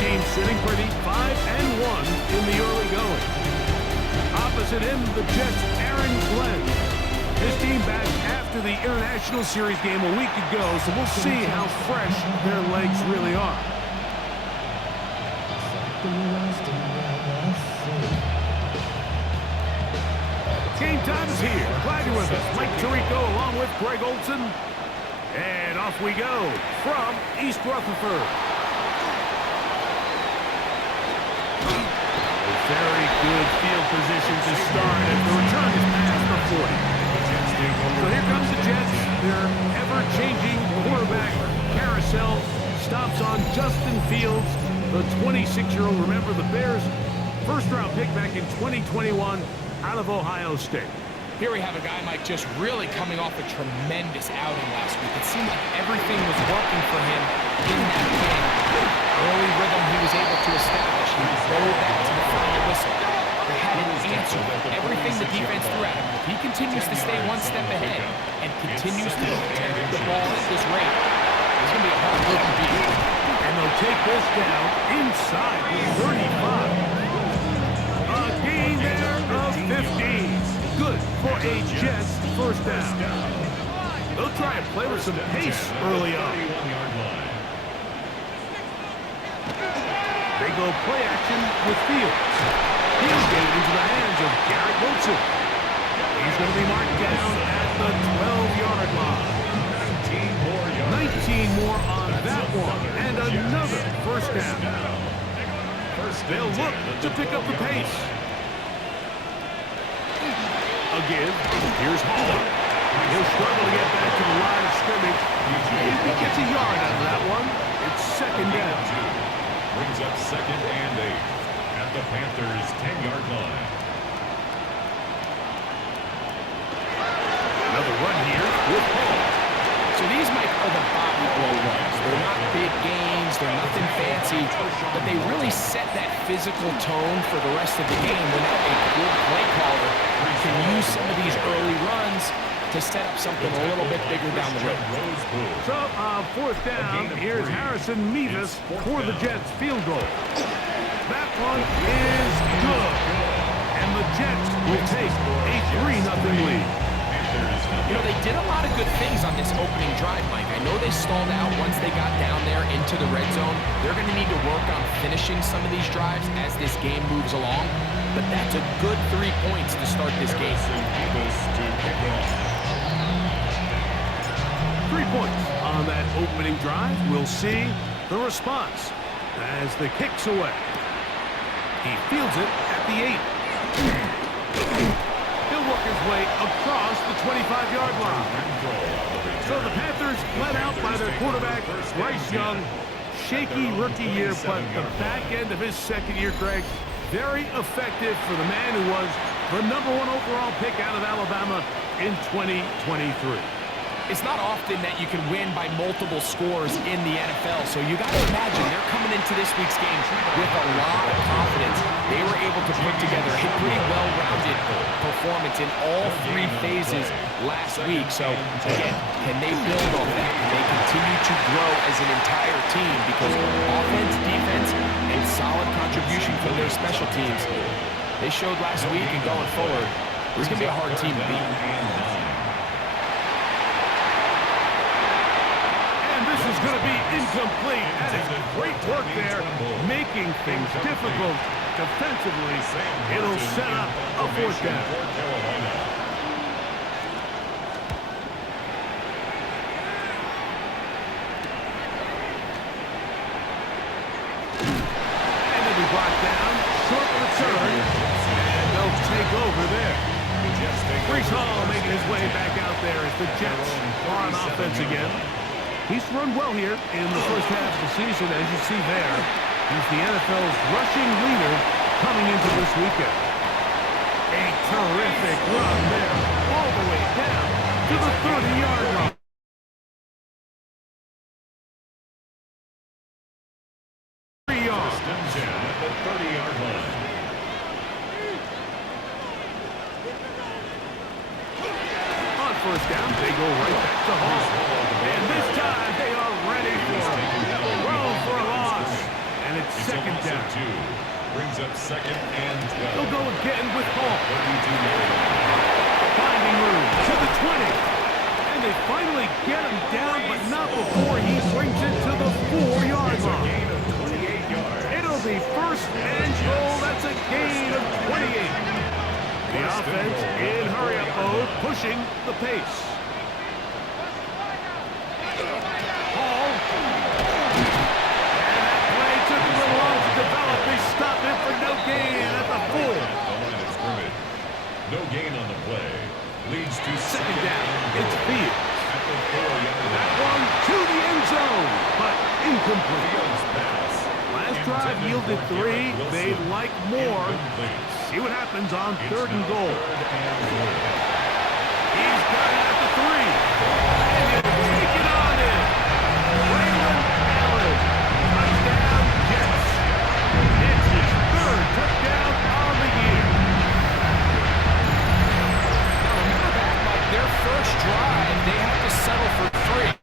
team sitting pretty, 5-1 in the early going. Opposite him, the Jets' Aaron Glenn. His team back after the International Series game a week ago, so we'll see how fresh their legs really are. Game time is here. Glad you're with us. Mike Tirico along with Greg Olson. And off we go from East Rutherford. A very good field position to start as the return is past the 40. So here comes the Jets. Their ever-changing quarterback carousel stops on Justin Fields, the 26-year-old. Remember, the Bears' first-round pick back in 2021 out of Ohio State. Here we have a guy, Mike, just really coming off a tremendous outing last week. It seemed like everything was working for him in that game. Early rhythm he was able to establish. He rolled that to the final whistle. They had an answer with everything the defense threw at him. If he continues to stay one step ahead and continues to protect the ball at this rate, it's going to be a hard road to beat. And they'll take this down inside the 35. A gain there of 15. Good for a Jets first down. They'll try and play with some pace early on. They go play action with Fields. He'll get it into the hands of Garrett Wilson. He's going to be marked down at the 12-yard line. 19 more on that one, and another first down. They'll look to pick up the pace. Again, here's Hall. He'll struggle to get back to the line of scrimmage. If he gets a yard out of that one, it's second down. Brings up 2nd and 8 at the Panthers' 10-yard line. Another run here with Hall. So these, Mike, are the body blow runs. They're not big gains, they're nothing fancy, but they really set that physical tone for the rest of the game when a good play caller can use some of these early runs to set up something a little bit bigger down the road. So, fourth down, here's Harrison Mevis for the Jets field goal. That one is good. And the Jets will take a 3-0 lead. You know, they did a lot of good things on this opening drive, Mike. I know they stalled out once they got down there into the red zone. They're going to need to work on finishing some of these drives as this game moves along. But that's a good 3 points to start this game. 3 points on that opening drive. We'll see the response as the kick's away. He fields it at the 8. He'll work his way across the 25-yard line. So the Panthers led out by their quarterback, Bryce Young. Shaky rookie year, but the back end of his second year, Greg, very effective for the man who was the #1 overall pick out of Alabama in 2023. It's not often that you can win by multiple scores in the NFL, so you got to imagine they're coming into this week's game with a lot of confidence. They were able to put together a pretty well-rounded performance in all 3 phases last week. So, again, can they build on that? Can they continue to grow as an entire team? Because offense, defense, and solid contribution from their special teams, they showed last week and going forward, this is going to be a hard team to beat. This is going to be incomplete. That is great work there, making things difficult defensively. It'll set up a fourth down. And it'll be brought down. Short return. And they'll take over there. Breece Hall making his way back out there as the Jets are on offense again. He's run well here in the first half of the season, as you see there. He's the NFL's rushing leader coming into this weekend. A terrific run there, all the way down to the 30-yard line. At the 30-yard line. On first down, they go right back to Hall. And this time they are ready for him. Thrown for a loss. And it It's a second loss of down. 2. Brings up second and 12. They'll go again with Hall. 32 yards. Finding room to the 20. And they finally get him down, but not before he brings it to the 4-yard It's a line. gain of 28 yards. It'll be first and goal. That's a gain of 28. The offense in hurry-up mode, pushing the pace. Hall. And that play took a little long to develop. They stop him for no gain at the 4. The line of scrimmage. No gain on the play. Leads to Second down. It's Fields. at the 4-yard That line. one to the end zone, but incomplete. Fields pass. Last drive yielded 3. They'd like more. Incomplete. See what happens on It's third and now goal. 3rd and 4. He's got it at the 3. And he'll take it on in. Braylon Allen. Touchdown, Jets. It's his 3rd touchdown on the year. Now remember that, Mike, their first drive, they had to settle for 3.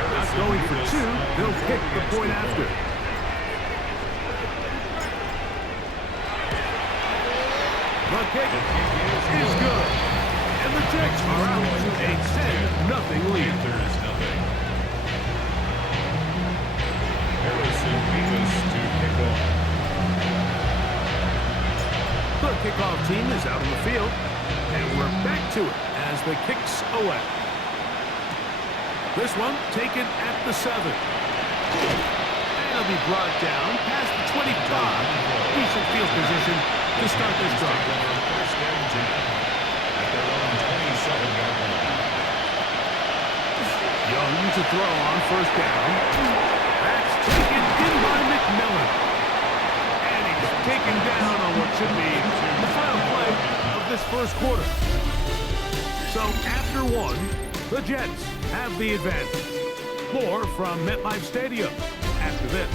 Not going for 2. They'll kick the point after. The kick is good. And the Jets are out to a 10-0 lead. Panthers nothing. Harrison Beavis to kick off. The kickoff team is out on the field, and we're back to it as the kicks away. This one taken at the 7. And it'll be brought down past the 25. Decent field position to start this drive. First and 10 at their own 27-yard line. Young to throw on first down. That's taken in by McMillan. And he's taken down on what should be the final play of this first quarter. So after 1, the Jets have the advantage. More from MetLife Stadium after this.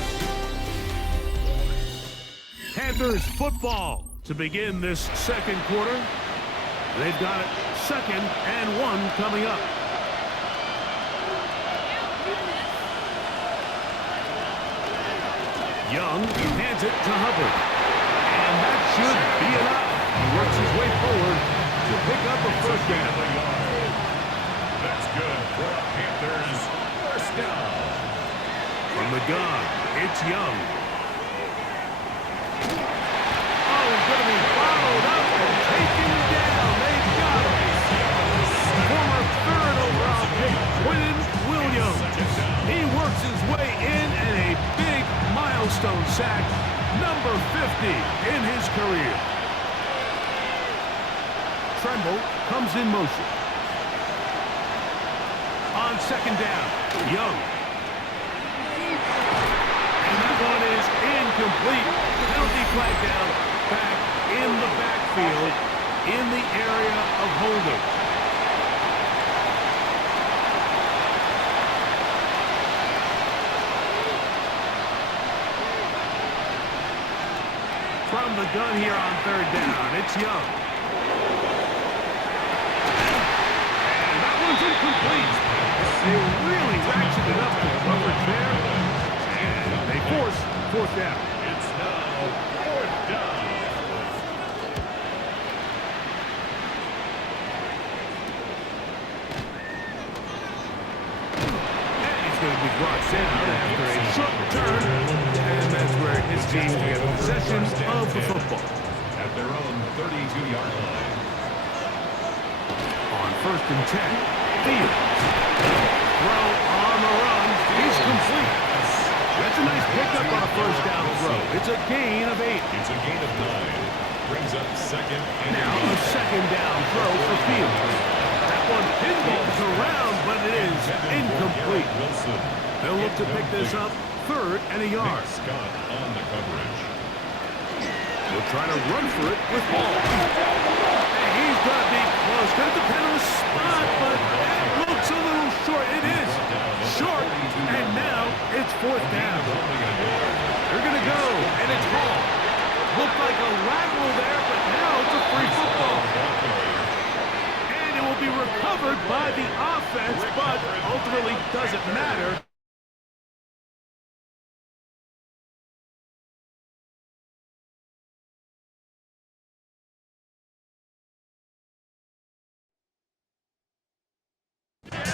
Panthers football to begin this second quarter. They've got it 2nd and 1 coming up. Young hands it to Hubbard. And that should be enough. He works his way forward to pick up a first down. That's good for a Panthers first down. From the gun, it's Young. Oh, he's going to be followed up and taken down. They've got him. Former 3rd overall pick, Quinn Williams. He works his way in and a big milestone sack, number 50 in his career. Tremble comes in motion. On second down, Young. And that one is incomplete. Penalty flag down, back in the backfield, in the area of holding. From the gun here on third down, it's Young. And that one's incomplete. They really ratcheted up the coverage there. And they force fourth down. It's now 4th down. And he's going to be brought down after a short return. And that's where his team will get possession of the football. At their own 32-yard line. On 1st and 10, Fields. Throw on the run. He's complete. That's a nice pickup on a first down throw. It's a gain of 8. It's a gain of 9. Brings up second and Now a second down throw for Fields. That one pinballs around, but it is incomplete. Wilson. They'll look to pick this up 3rd and a yard. Scott on the coverage. They'll try to run for it with Ball. And he's going to be close. Going to depend on the spot, but that looks a little short. It is short, and now it's 4th down. They're going to go, and it's Hall. Looked like a lateral there, but now it's a doesn't matter.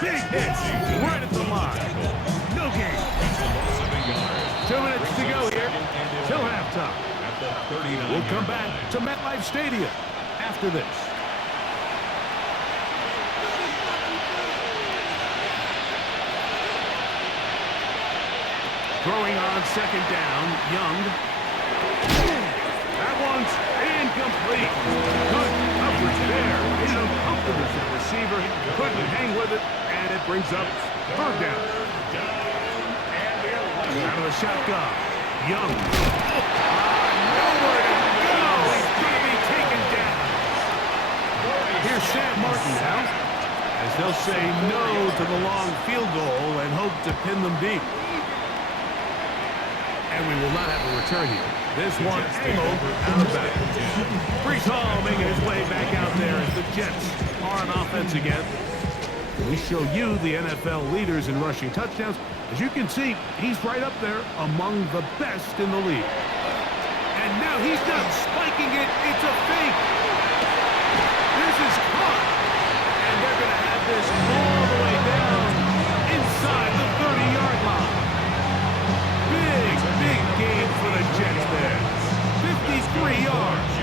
Big hit right at the line. No game. 2 minutes to go here till halftime. We'll come back to MetLife Stadium after this. Throwing on second down, Young. That one's incomplete. Good coverage there. He's uncomfortable as a receiver. Couldn't hang with it, and it brings up third down. Out of the shotgun, Young. Nowhere to go. He's going to be taken down. Here's Sam Martin now, as they'll say no to the long field goal and hope to pin them deep. And we will not have a return here. This one angled out of bounds. Breece Hall making his way back out there as the Jets are on offense again. We show you the NFL leaders in rushing touchdowns. As you can see, he's right up there among the best in the league. And now he's not spiking it. It's a fake. This is caught. And they're going to have this all the way down inside the 30-yard line. Big game for the Jets there. 53 yards.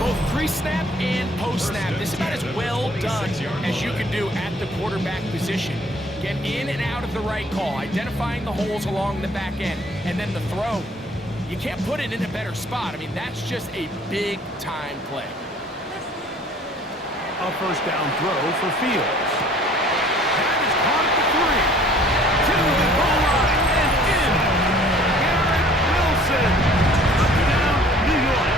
Both pre-snap and post-snap, this is about as well done as you can do at the quarterback position. Get in and out of the right call, identifying the holes along the back end, and then the throw. You can't put it in a better spot. I mean, that's just a big-time play. A first down throw for Fields. That is caught at the 3. To the goal line and in. Garrett Wilson. Touchdown, New York.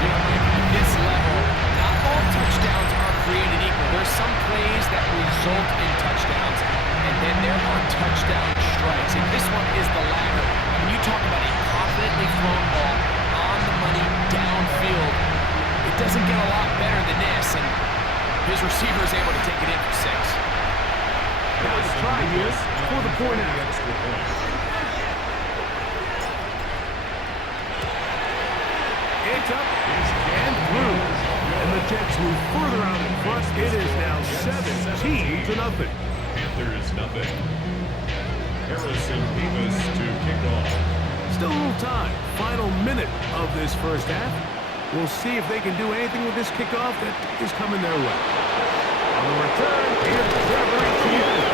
You know, Mike, at this level, not all touchdowns are created equal. There's some plays that result in touchdowns, and then there are touchdown strikes. And this one is the latter. I mean, you talk about a confidently thrown ball on the money downfield. It doesn't get a lot better than this, and his receiver is able to take it in for 6. Now the try here for the point out. It's up and through. And the Jets move further out in front. It is now 17-0. Panthers nothing. Harrison Beavis to kick off. Still a little time. Final minute of this first half. We'll see if they can do anything with this kickoff that is coming their way. On the return, here's Trevor Etienne.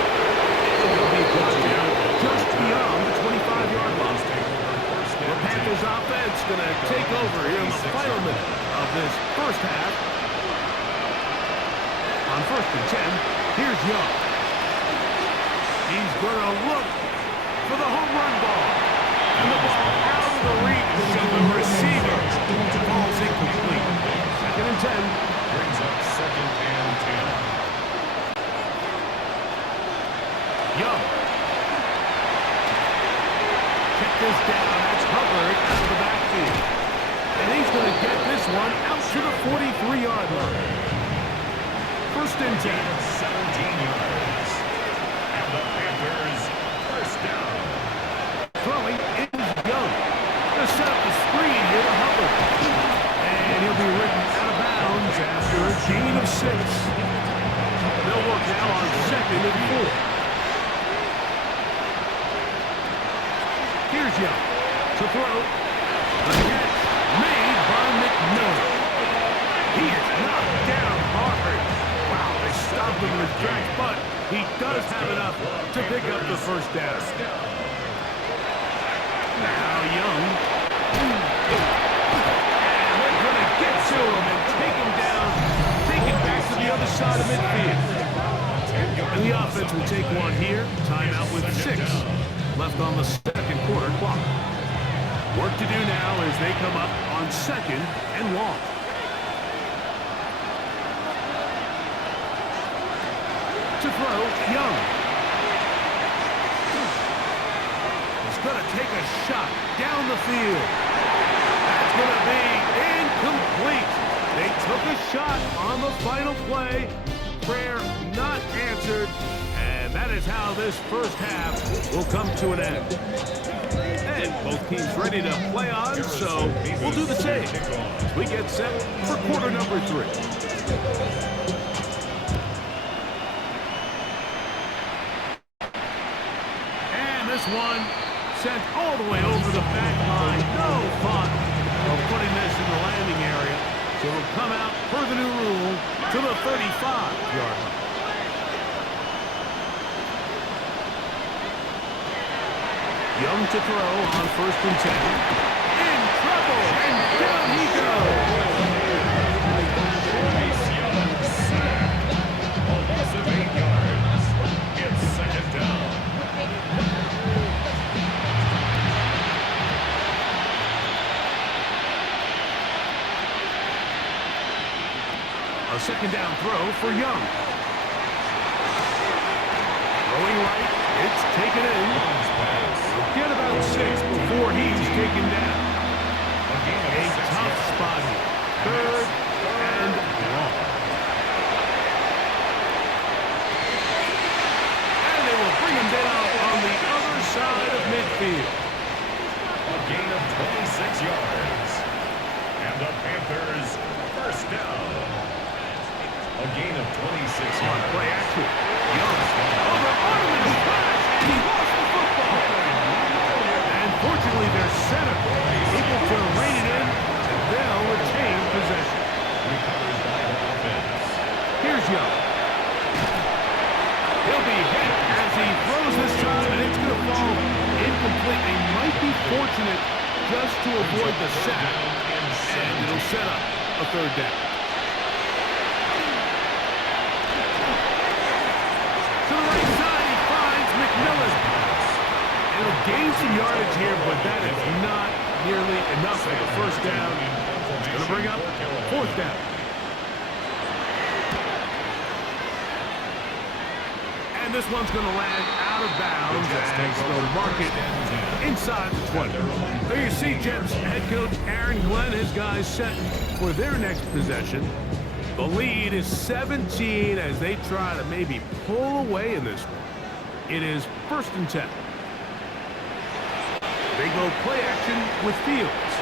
It'll be brought down just beyond the 25-yard line. The Panthers offense going to take over here in the final minute of this first half. On 1st and 10, here's Young. He's going to look for the home run ball. And the ball out of the reach of the receiver. Ball's incomplete. 2nd and 10. Brings up 2nd and 10. Young. Check this down. That's Hubbard out of the backfield. And he's going to get this one out to the 43-yard line. 1st and 10. 17 yards. And the Panthers first down. Throwing is Young. Going to set up the screen here to Hubbard. And he'll be ridden out of bounds after a gain of 6. They'll work now on 2nd and 4. Here's Young to throw. The catch made by McMillan. He is knocked down hard. Wow, they stopped him in his tracks, but he does have enough to pick up the first down. Now Young. And they're going to get to him and take him down. Take it back to the other side of midfield. And the offense will take one here. Timeout with 6 left on the 2nd quarter clock. Work to do now as they come up on 2nd and long. To throw, Young. He's going to take a shot down the field. That's going to be incomplete. They took a shot on the final play, prayer not answered, and that is how this first half will come to an end. And both teams ready to play on, so we'll do the same as we get set for quarter number 3. And this one sent all the way over the back line. No thought of putting this in the landing area. So it'll come out per the new rule to the 35-yard line. Young to throw on 1st and 10. In trouble, and down he goes. Bryce Young sacked. A loss of 8 yards. It's 2nd down. A 2nd down throw for Young. Throwing right, it's taken in. Get about 6 before he's taken down. A tough spot here. 3rd and long. And they will bring him down on the other side of midfield. A gain of 26 yards. And the Panthers 1st down. A gain of 26 yards. Play action. Young over the crash, and he lost the football. And fortunately, their center able to rein it in, and they'll retain possession. Recovered by the offense. Here's Young. He'll be hit as he throws this time, and it's going to fall incomplete. They might be fortunate just to avoid the sack, and it'll set up a 3rd down. It'll gain some yardage here, but that is not nearly enough for the 1st down. It's going to bring up 4th down. And this one's going to land out of bounds as they'll mark it inside the 20. There you see Jets head coach Aaron Glenn, his guys set for their next possession. The lead is 17 as they try to maybe pull away in this one. It is 1st and 10. They go play action with Fields.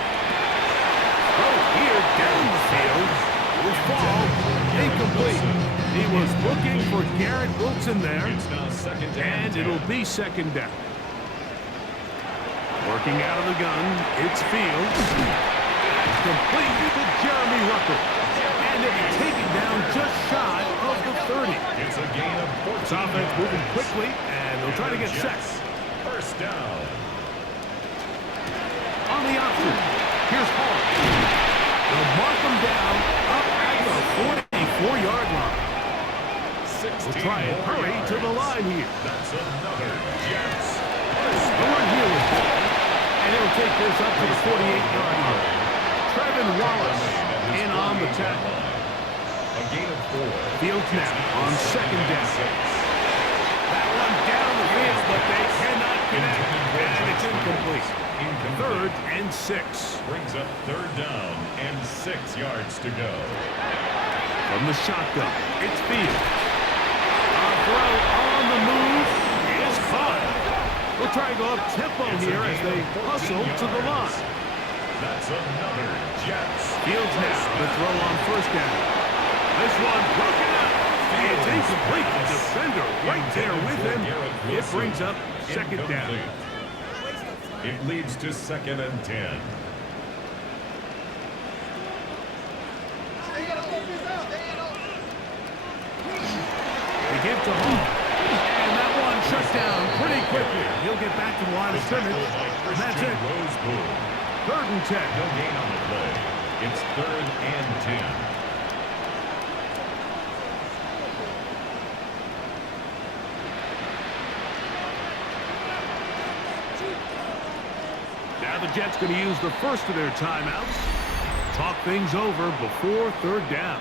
Oh, here down the field will fall incomplete. He was looking for Garrett Wilson there, It's now 2nd down. and it'll be 2nd down. Working out of the gun, it's Fields. Complete to Jeremy Rucker. And they take it down just shy of the 30. It's a gain of 14. This offense moving quickly, and they'll try to get set. 1st down. On the option, here's Hall. They'll mark them down up at the 44-yard line. We'll try and hurry to the line here. That's another Jets. Stewart here with ball, and he'll take this up to the 48-yard line. Trevin Wallace in on the tackle. A gain of 4. Fields now on 2nd down. That one down the field, but they cannot connect, and it's incomplete. 3rd and 6. Brings up 3rd down and 6 yards to go. From the shotgun, it's Fields. A throw on the move is caught. We'll try and go up tempo here as they hustle to the line. That's another Jets. Fields now the throw on 1st down. This one broken up. It's incomplete. The defender right there with him. It brings up 2nd down. It leads to 2nd and 10. They give to Hall. And that one shut down pretty quickly. He'll get back to the line of scrimmage. And that's it. 3rd and 10. No gain on the play. It's 3rd and 10. Now the Jets going to use the first of their timeouts. Talk things over before 3rd down.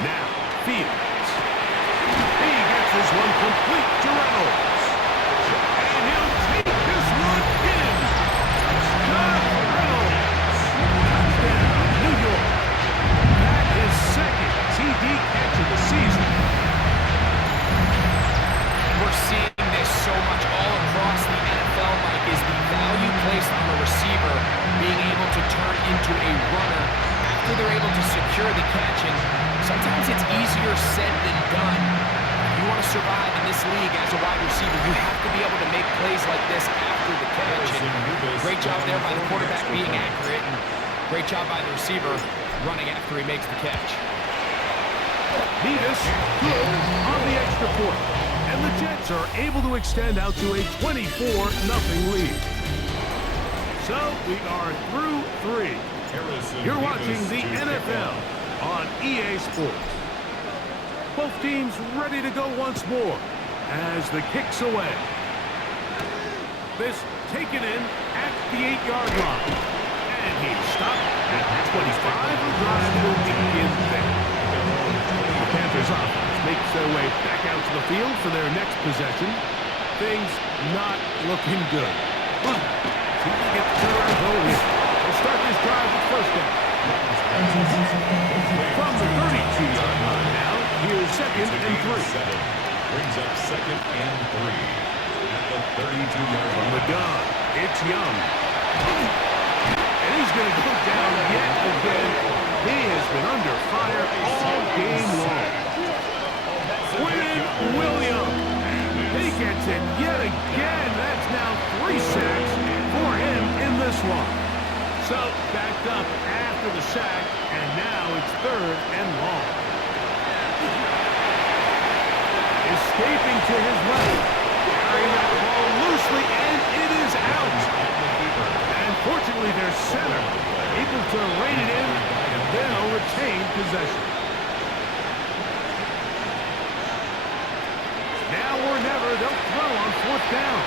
Now, Fields. He gets this one complete to Reynolds. And he'll take this one in. Scott Reynolds. value placed on a receiver being able to turn into a runner after they're able to secure the catch. And sometimes it's easier said than done. If you want to survive in this league as a wide receiver, you have to be able to make plays like this after the catch. And great job there by the quarterback being accurate, and great job by the receiver running after he makes the catch. Nevis good on the extra point. And the Jets are able to extend out to a 24-0 lead. So we are through 3. You're watching the NFL on EA Sports. Both teams ready to go once more as the kick's away. This taken in at the 8-yard line. And he's stopped at 25. The drive will begin there. The Panthers offense makes their way back out to the field for their next possession. Things not looking good. See if they get the turnaround goal here. They'll start this drive with first down. From the 32-yard line now, here's 2nd and 3. Brings up 2nd and 3 at the 32-yard From line. the gun, it's Young. And he's going to go down yet again. He has been under fire all game long. Quinn Williams. He gets it yet again. That's now 3 sacks for him in this one. So backed up after the sack, and now it's 3rd and long. Escaping to his left. Carrying that ball loosely, and it is out. And fortunately, their center able to rein it in, and they'll retain possession. Now or never, they'll throw on 4th down.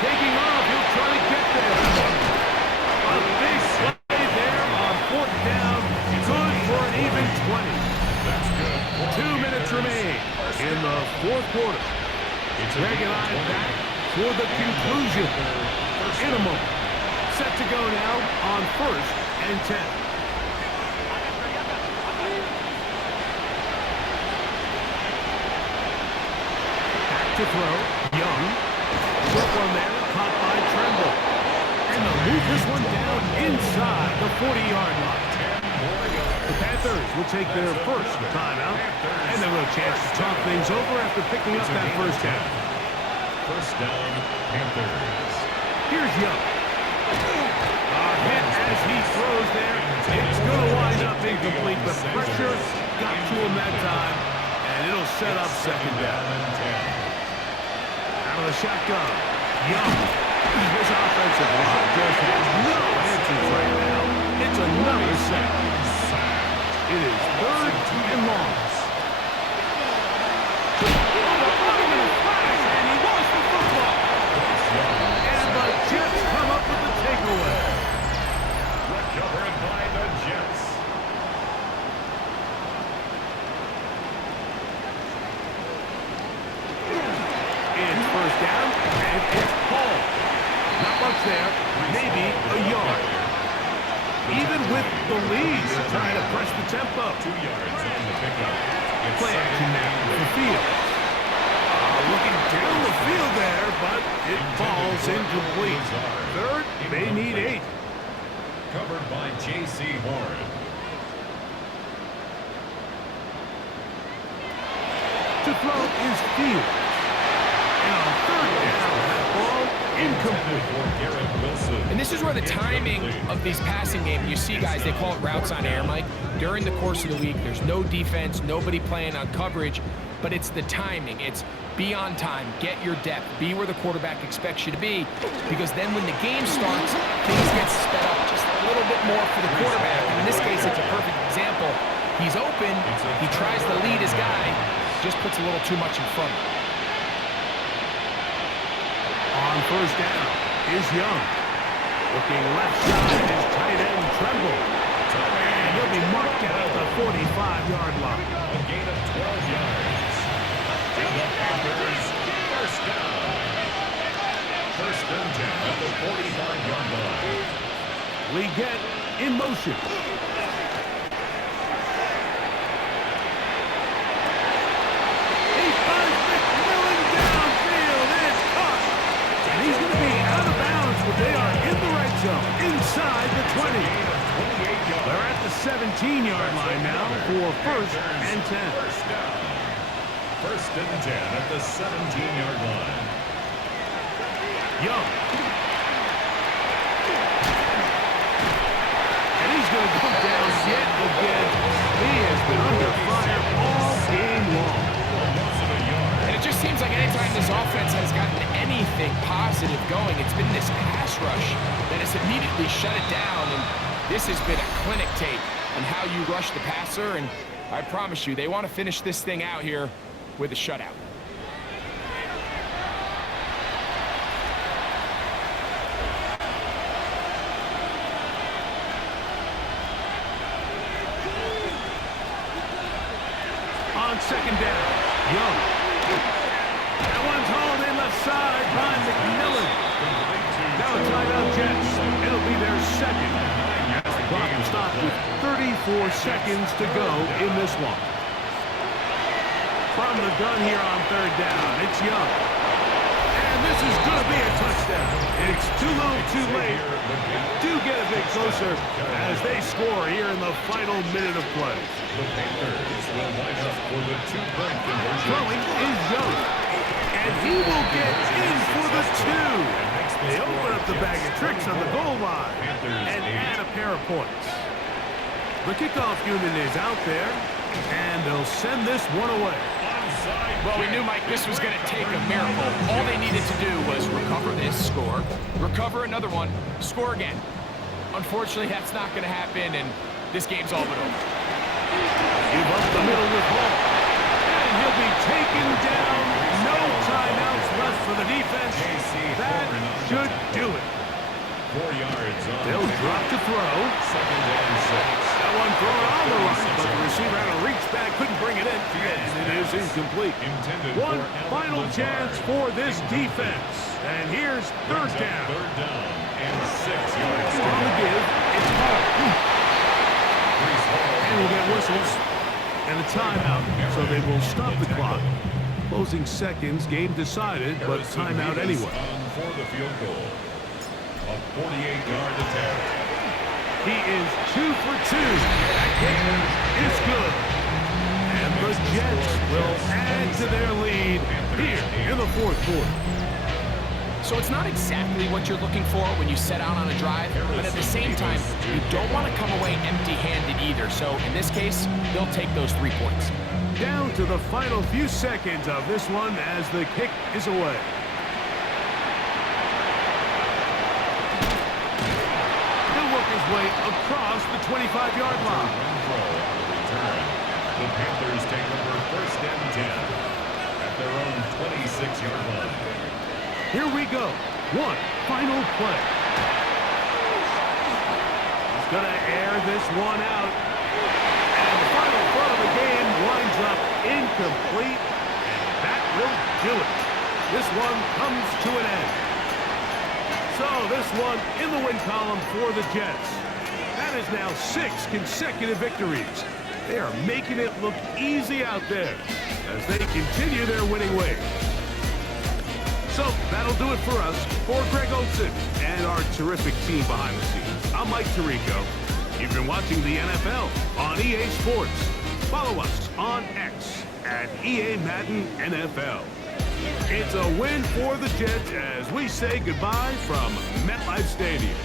Taking off, he'll try to get there. A big play there on 4th down. Good for an even 20. That's good. 2 minutes remain in the 4th quarter. Greg and I back for the conclusion. In a moment. Set to go now on 1st and 10. Back to throw. Young. Short one there. Caught by Tremble. And they'll move this one down inside the 40-yard line. The Panthers will take their first timeout, and they'll have a chance to talk things over after picking up that first down. First down, Panthers. Here's Young. A hit as he throws there. It's going to wind up incomplete, but pressure got to him that time, and it'll set up 2nd down. Out of the shotgun, Young. His offensive line just has no answers right now. It's another sack. It is 3rd and long. And he wants the football. And the Jets come up with the takeaway. Recovered by the Jets. It's 1st down, and it's Paul. Not much there, maybe a yard. Even with the lead, they're trying to press the tempo. 2 yards on the pickup. It's Play action now for Fields. Looking down the field there, but it falls incomplete. 3rd, they need 8. covered by J.C. Horn. To throw is Fields. And on 3rd down, that ball incomplete. And this is where the timing of these passing games, you see guys, they call it routes on air, Mike. During the course of the week, there's no defense, nobody playing on coverage, but it's the timing. It's be on time, get your depth, be where the quarterback expects you to be, because then when the game starts, things get sped up just a little bit more for the quarterback. And in this case, it's a perfect example. He's open, he tries to lead his guy, just puts a little too much in front. On 1st down is Young. Looking left side is tight end Tremble. And he'll be marked out at the 45-yard line. A gain of 12 yards. And the Panthers, first down. 1st and 10 at the 45-yard line. Leggett in motion. He finds McMillan downfield, and it's caught. And he's going to be out of bounds zone, inside the 20. They're at the 17-yard line now for first and 10. First down. First and 10 at the 17-yard line. Young. And he's going to go down yet again. He has been under fire all game long. And it just seems like anytime this offense has gotten anything positive going, it's been this pass rush that has immediately shut it down. And this has been a clinic tape on how you rush the passer. And I promise you, they want to finish this thing out here with a shutout. On second down, Young. That one's hauled in left side by McMillan. Now a timeout, Jets. It'll be their second. As the clock will stop with 34 seconds to go in this one. From the gun here on third down, it's Young. And this is going to be a touchdown. It's too little, too late. Do get a bit closer as they score here in the final minute of play. The Panthers will line up for the two-point conversion. Throwing is Young. And he will get in for the two. They open up the bag of tricks on the goal line and add a pair of points. The kickoff unit is out there, and they'll send this one away. Well, we knew, Mike, this was going to take a miracle. All they needed to do was recover this, score, recover another one, score again. Unfortunately, that's not going to happen, and this game's all but over. Give up the middle with Hall. And he'll be taken down. No timeouts left for the defense. That should do it. 4 yards on. They'll drop to throw. Second and 6. That one thrown on the run, but the receiver had a reach back, couldn't bring it in, and it is incomplete. One final chance for this defense. And here's third down. Third down and 6 yards. On the give, it's Hall. And we'll get whistles and a timeout, so they will stop the clock. Closing seconds, game decided, but timeout anyway. On for the field goal. A 48-yard attempt. He is 2 for 2. That kick is good. And the Jets will add to their lead here in the fourth quarter. So it's not exactly what you're looking for when you set out on a drive, but at the same time, you don't want to come away empty-handed either. So in this case, they'll take those 3 points. Down to the final few seconds of this one as the kick is away. He'll work his way across the 25-yard line. The Panthers take over first and 10 at their own 26-yard line. Here we go. One final play. He's going to air this one out. And the final throw of the game winds up incomplete. And that will do it. This one comes to an end. So this one in the win column for the Jets. That is now 6 consecutive victories. They are making it look easy out there as they continue their winning ways. So that'll do it for us. For Greg Olsen and our terrific team behind the scenes, I'm Mike Tirico. You've been watching the NFL on EA Sports. Follow us on X at EA Madden NFL. It's a win for the Jets as we say goodbye from MetLife Stadium.